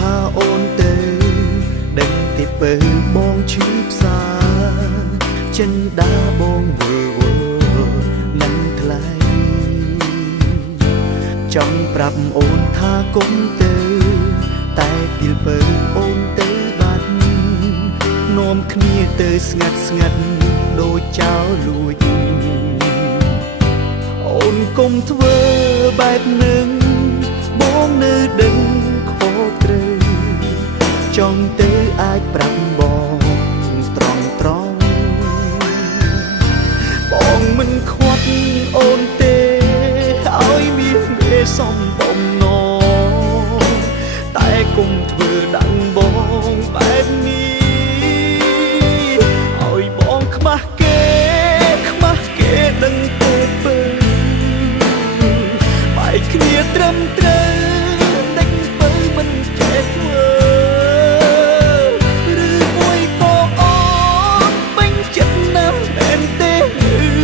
ថាអូនទៅដឹងទីពើបងឈឺផ្សាចិនដាបងវល់នឹងថ្លៃចង់ប្រាប់អូនថាគុំទៅតែពីពើអូនទៅបាត់នាំគ្នាទៅស្ងាត់ដូចចោលលួចអូនគុំធ្វើបែបនឹងបងនៅដឹងខុសត្រូវចង់ទៅអាចប្រាប់បងត្រង់បងមិនខ្វាត់អូនទេឲ្យមានមេសំបំណងតែគុំធ្វើដាំងបងបែបនេះឲ្យបងខ្មាស់គេដឹងទៅពើបែកគ្នាត្រឹមត្រូវដេញពើមិនចេះធ្វើឬមួយក៏អូនពេញចិត្តណាស់មែនទេ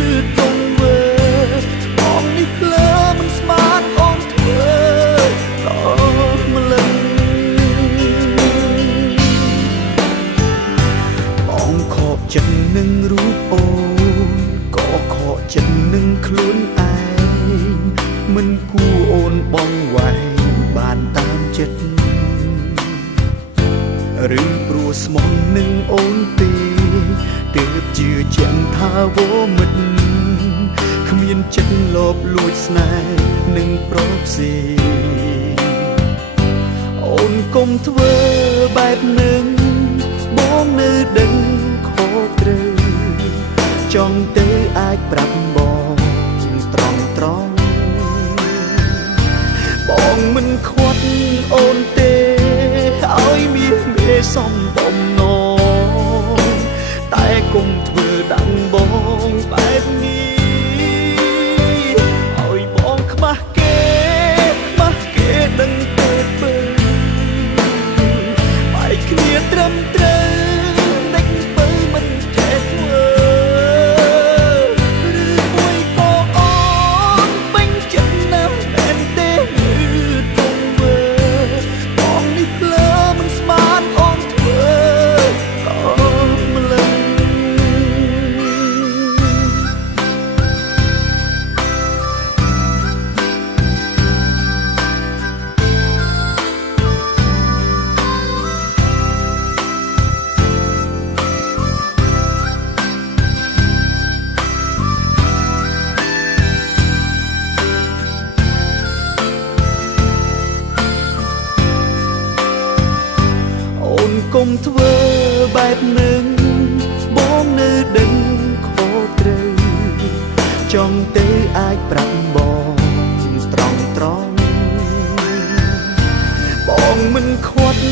ឬទងវើបងនេះភ្លើមិនស្មានអូនធ្វើដល់ម្លឹងបងខកចិត្តនឹងរូបអូនក៏ខកចិត្តនឹងខ្លួនឯងមិនគួរអូនបងវែងបានតាមចិត្តឬព្រោះស្មោះនឹងអូនទេទើបជឿជាក់ថាវមិត្តគ្មានចិត្តលបលួចស្នេហ៍នឹងប្រផ្សេងអូនគុំធ្វើបែបនឹងបងនៅដឹងខុសត្រូវចង់ទៅអាចប្រាប់បងត្រង់បងមិនខ្វាត់អូនទេឲ្យមានមេសំបំណងតែគុំធ្វើដាំងបងបែបនេះឲ្យបងខ្មាស់គេដឹងទៅពើបែកគ្នាត្រឹមត្រូវដេញពើមិនចេះធ្វើគុំធ្វើបែបនឹងបងនៅដឹងខុសត្រូវចង់ទៅអាចប្រាប់បងត្រង់បងមិនខ្វាត់